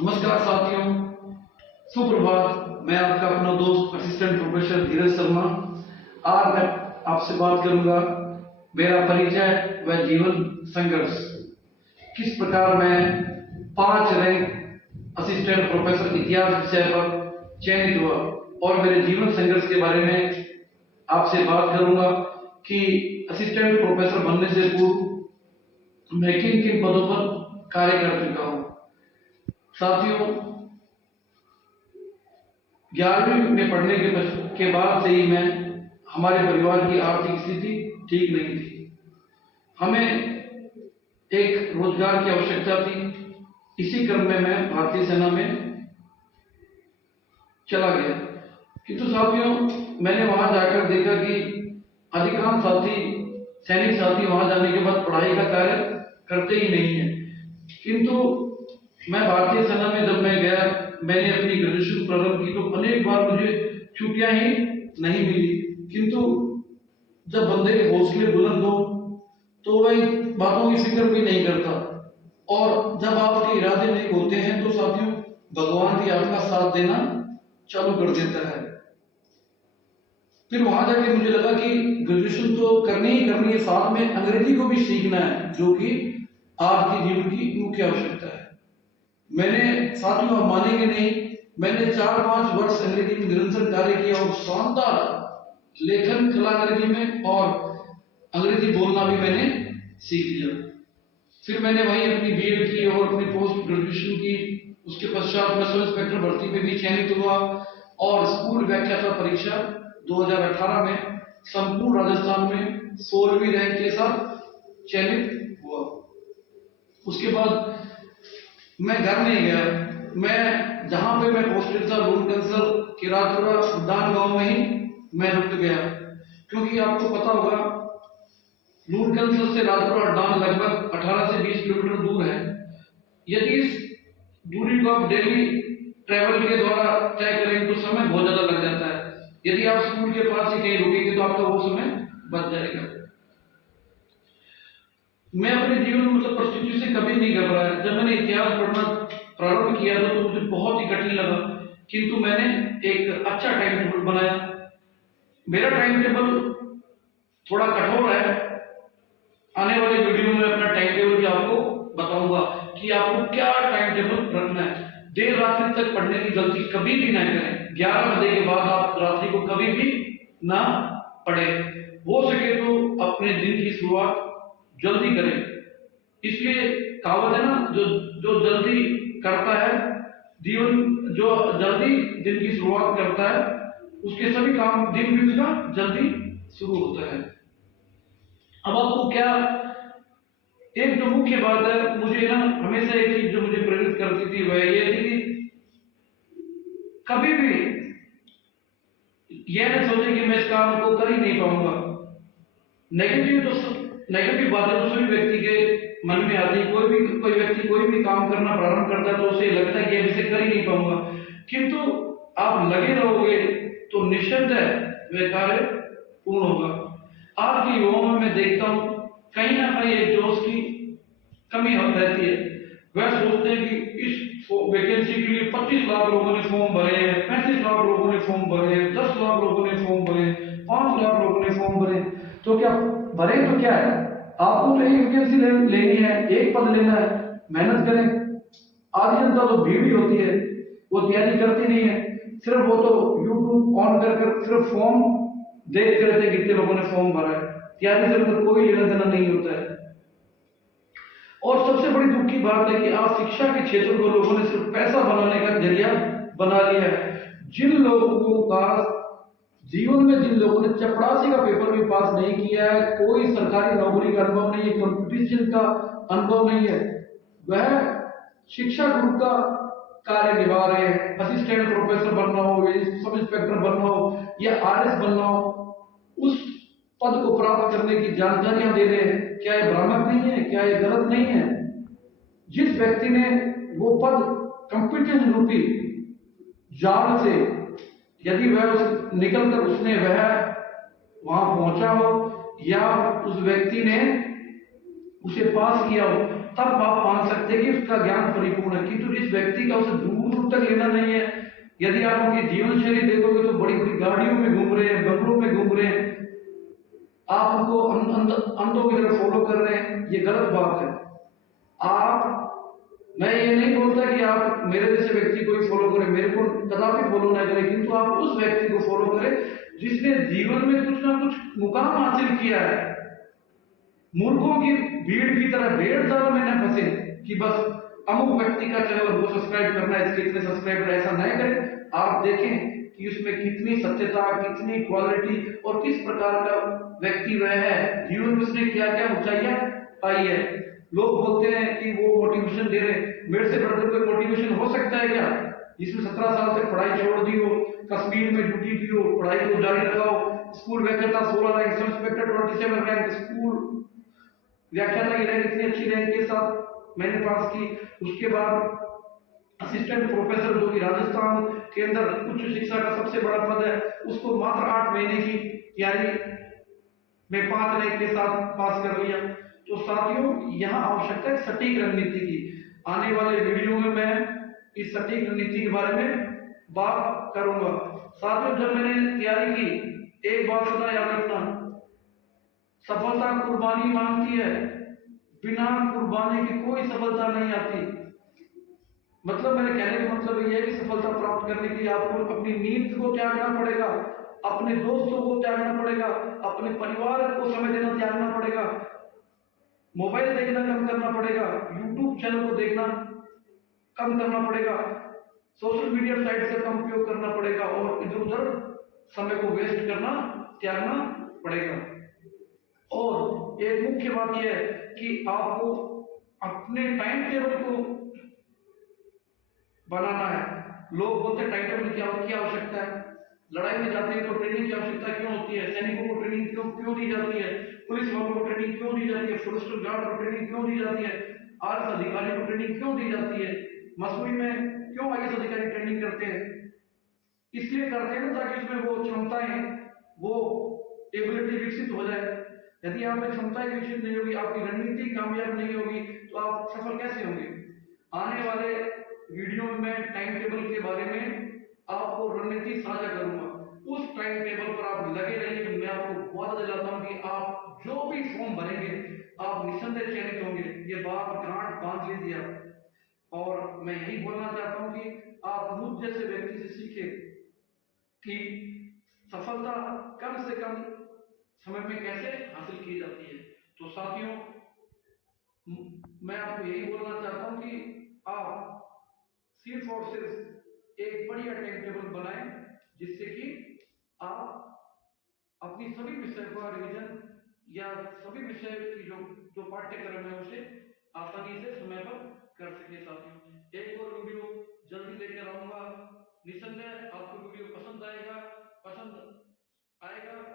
नमस्कार साथियों, सुप्रभात। मैं आपका अपना दोस्त असिस्टेंट प्रोफेसर धीरज शर्मा। आज मैं आपसे बात करूंगा मेरा परिचय व जीवन संघर्ष। किस प्रकार मैं 5 रैंक असिस्टेंट प्रोफेसर इतिहास विषय पर चयनित हुआ और मेरे जीवन संघर्ष के बारे में आपसे बात करूंगा कि असिस्टेंट प्रोफेसर बनने से पूर्व मैं किन किन पदों पर कार्य कर चुका हूं। साथियों, 11वीं में पढ़ने के बाद से ही हमारे परिवार की आर्थिक स्थिति ठीक नहीं थी। हमें एक रोजगार की आवश्यकता थी। इसी क्रम में मैं भारतीय सेना में चला गया। किंतु साथियों, मैंने वहां जाकर देखा कि अधिकांश सैनिक साथी वहां जाने के बाद पढ़ाई का कार्य करते ही नहीं है। किंतु मैं भारतीय सेना में जब मैं गया, मैंने अपनी ग्रेजुएशन प्रारंभ की तो अनेक बार मुझे छुट्टियां ही नहीं मिली। किंतु जब बंदे के हौसले बुलंद हो तो वह बातों की फिक्र भी नहीं करता, और जब आपके इरादे नहीं होते हैं तो साथियों भगवान भी आपका साथ देना चालू कर देता है। फिर वहां जाके मुझे लगा कि ग्रेजुएशन तो करनी ही करनी है, साथ में अंग्रेजी को भी सीखना है, जो कि आज के जीवन की मुख्य आवश्यकता है। मैंने, साथियों आप मानेंगे नहीं, मैंने 4-5 वर्ष अंग्रेजी में निरंतर कार्य किया और शानदार लेखन कला अंग्रेजी में और अंग्रेजी बोलना भी मैंने सीख लिया। फिर मैंने वहीं अपनी बीएड की और अपनी पोस्ट ग्रेजुएशन की। उसके पश्चात मैं सब इंस्पेक्टर भर्ती में भी चयनित हुआ और स्कूल व्याख्याता परीक्षा 2018 में संपूर्ण राजस्थान में 16वीं रैंक के साथ चयनित हुआ। उसके बाद मैं घर नहीं गया। मैं जहां पे मैं पोस्टेड था रूम कैंसर के राजपुरा उद्यान गांव में ही मैं रुक गया, क्योंकि आपको पता होगा लूट कैंसर से राजपुरा उद्यान लगभग 18 से 20 किलोमीटर दूर है। यदि इस दूरी को आप डेली ट्रैवल के द्वारा तय करेंगे तो समय बहुत ज्यादा लग जाता है। यदि आप स्कूल के पास ही कहीं रुकेंगे तो आपका वो समय बच जाएगा। मैं अपने जीवन में परिस्थिति से कभी नहीं घबराया। जब मैंने इतिहास पढ़ना प्रारंभ किया तो मुझे बहुत ही कठिन लगा, किंतु मैंने एक अच्छा टाइम टेबल बनाया। मेरा टाइम टेबल थोड़ा कठोर है। आने वाले वीडियो में अपना टाइम टेबल भी आपको बताऊंगा कि आपको क्या टाइम टेबल रखना है। देर रात्रि तक पढ़ने की गलती कभी भी ना करें। 11 बजे के बाद आप रात्रि को कभी भी ना पढ़े। हो सके तो अपने दिन की शुरुआत जल्दी करें। इसलिए कहावत है ना, जो जल्दी करता है जीवन, जो जल्दी दिन की शुरुआत करता है उसके सभी काम दिन भी उसका जल्दी शुरू होता है। अब आपको क्या, एक जो मुख्य बात है, मुझे ना हमेशा एक चीज जो मुझे प्रेरित करती थी वह ये थी कि कभी भी यह न सोचे कि मैं इस काम को कर ही नहीं पाऊंगा। नेगेटिव बातें तो सभी व्यक्ति के मन में आती है। कोई व्यक्ति कोई भी काम करना प्रारंभ करता है तो उसे लगता है कि मैं इसे कर ही नहीं पाऊंगा, किंतु आप लगे रहोगे तो निश्चित है वह कार्य पूर्ण होगा। आज के युवाओं में मैं देखता हूं कहीं ना कहीं एक जोश की कमी रहती है। वह सोचते हैं कि इस वैकेंसी के लिए 25 लाख लोगों ने फॉर्म भरे हैं, 35 लाख लोगों ने फॉर्म भरे हैं, 10 लाख लोगों ने फॉर्म भरे, 5 लाख लोगों ने फॉर्म भरे, तो क्या भरे तो क्या है, आपको तो एक वैकेंसी लेनी है, एक पद लेना है, मेहनत करें। आधी जनता तो भीड़ ही होती है, वो तैयारी करती नहीं है। सिर्फ वो तो यूट्यूब ऑन कर सिर्फ फॉर्म देखते रहते कितने लोगों ने फॉर्म भरा है। तैयारी से तो कोई लेना देना नहीं होता है। और सबसे बड़ी दुख की बात है कि आज शिक्षा के क्षेत्र को लोगों ने सिर्फ पैसा बनाने का जरिया बना लिया है। जिन लोगों का जीवन में, जिन लोगों ने चपरासी का पेपर भी पास नहीं किया है, कोई सरकारी नौकरी का अनुभव नहीं है, कंपटीशन का अनुभव नहीं है, वह शिक्षा गुरु का कार्य निभा रहे हैं। असिस्टेंट प्रोफेसर बनना हो, सब इंस्पेक्टर बनना हो या आरएस बनना हो, उस पद को प्राप्त करने की जानकारियां दे रहे हैं। क्या ये भ्रामक नहीं है? क्या ये गलत नहीं है? जिस व्यक्ति ने वो पद कंप्यूटर रूपी जाल से यदि वह निकलकर उसने वह वहां पहुंचा हो या उस व्यक्ति ने उसे पास किया हो, तब आप मान सकते हैं कि उसका ज्ञान परिपूर्ण है। किंतु जिस व्यक्ति का उसे दूर दूर तक लेना नहीं है, यदि आप उनकी जीवन शैली देखोगे तो बड़ी बड़ी गाड़ियों में घूम रहे हैं, बंगलों में घूम रहे हैं, आप उनको अंधों की तरह फॉलो कर रहे हैं, ये गलत बात है। आप मैं ये नहीं बोलता कि आप मेरे जैसे व्यक्ति को ही फॉलो करें, मेरे को कदापि फॉलो ना करें, किंतु आप उस व्यक्ति को फॉलो करें जिसने जीवन में कुछ ना कुछ मुकाम हासिल किया है। मूर्खों की भीड़ की तरह भेड़ जाल में न फंसे कि बस अमुक व्यक्ति का चैनल वो सब्सक्राइब करना है, इसके इतने सब्सक्राइबर, ऐसा नहीं करें। आप देखें कि उसमें कितनी सत्यता, कितनी क्वालिटी और किस प्रकार का व्यक्ति वह है, जीवन में उसने क्या क्या ऊंचाइयां पाई है। लोग बोलते हैं कि वो मोटिवेशन दे रहे हैं, मेरे से बढ़कर कोई मोटिवेशन हो सकता है क्या? जिसने 17 साल तक पढ़ाई छोड़ दी हो, कश्मीर में ड्यूटी की हो, पढ़ाई को जारी रखा हो, स्कूल व्याख्याता 16 rank, sub inspector 27 rank, school व्याख्याता की रैंक इतनी अच्छी रैंक के साथ मैंने पास की। उसके बाद असिस्टेंट प्रोफेसर जो कि राजस्थान के अंदर उच्च शिक्षा का सबसे बड़ा पद है, उसको मात्र 8 महीने की तैयारी में 5 रैंक के साथ पास कर लिया। तो साथियों, यहाँ आवश्यकता है सटीक रणनीति की। आने वाले वीडियो में मैं इस सटीक रणनीति के बारे में बात करूंगा। साथियों, जब मैंने तैयारी की, एक बात सदा याद रखना, सफलता कुर्बानी मांगती है, बिना कुर्बानी की कोई सफलता नहीं आती। मतलब मेरे कहने का मतलब ये है कि सफलता प्राप्त करने के लिए आपको अपनी नींद को त्यागना पड़ेगा, अपने दोस्तों को त्यागना पड़ेगा, अपने परिवार को समय देना त्यागना पड़ेगा, मोबाइल देखना कम करना पड़ेगा, यूट्यूब चैनल को देखना कम करना पड़ेगा, सोशल मीडिया साइट से कम उपयोग करना पड़ेगा और इधर उधर समय को वेस्ट करना त्यागना पड़ेगा। और एक मुख्य बात यह है कि आपको अपने टाइम टेबल को बनाना है। लोग बोलते हैं टाइम टेबल की आवश्यकता है, लड़ाई में जाते हैं तो ट्रेनिंग की आवश्यकता क्यों होती है, सैनिकों को ट्रेनिंग क्यों दी जाती है, पुलिस वालों को ट्रेनिंग क्यों दी जाती है, फॉरेस्ट गार्ड को ट्रेनिंग क्यों दी जाती है, आरएस अधिकारी को ट्रेनिंग क्यों दी जाती है, मसूरी में क्यों आईएएस अधिकारी ट्रेनिंग करते हैं? इसलिए करते हैं ना ताकि उसमें वो क्षमताएं, वो एबिलिटी विकसित हो जाए। यदि आप में क्षमताएं विकसित नहीं होगी, आपकी रणनीति कामयाब नहीं होगी, तो आप सफल कैसे होंगे? आने वाले वीडियो में मैं टाइम टेबल के बारे में आपको रणनीति साझा करूंगा। उस टाइम टेबल पर आप लगे रहिए। मैं आपको वादा दिलाता हूं कि आप जो भी फॉर्म भरेंगे, आप निसंदेह चयनित होंगे। ये बात गांठ बांध लीजिए आप। और मैं यही बोलना चाहता हूं कि आप मुझ जैसे व्यक्ति से सीखें कि सफलता कम से कम समय में कैसे हासिल की जाती है। तो साथियों, मैं आपको यही बोलना चाहता हूं कि आप सिर्फ और सिर्फ एक बढ़िया टाइम टेबल बनाएं, जिससे कि आप अपनी सभी विषय का रिवीजन या सभी विषय की जो पाठ्यक्रम है उसे आसानी से समय पर कर सके। साथियों, एक और वीडियो जल्दी लेकर आऊंगा। निसंदेह आपको वीडियो पसंद आएगा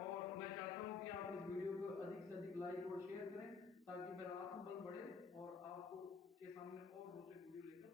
और मैं चाहता हूं कि आप इस वीडियो को अधिक से अधिक लाइक और शेयर करें ताकि मेरा आत्मबल बढ़े और आपको के सामने और रोचक वीडियो लेकर